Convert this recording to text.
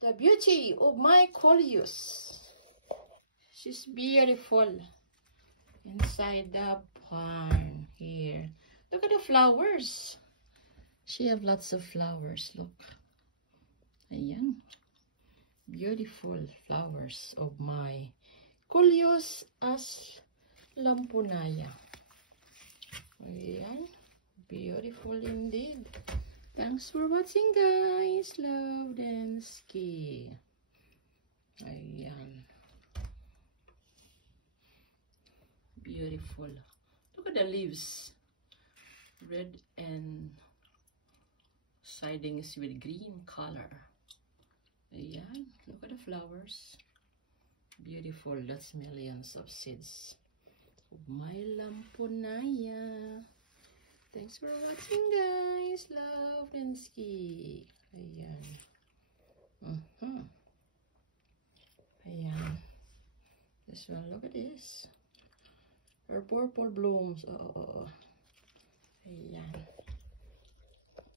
The beauty of my Coleus. She's beautiful. Inside the barn here. Look at the flowers. She have lots of flowers. Look. Ayan. Beautiful flowers of my Coleus lamponaya. Ayan. Beautiful indeed. Thanks for watching, guys. Love Densky. Ayan. Beautiful. Look at the leaves. Red and sidings with green color. Ayan. Look at the flowers. Beautiful. That's millions of seeds of my lamponaya. Thanks for watching, guys. Love Densky. Ayan. Ayan. This one, look at this. Her purple blooms. Ayan.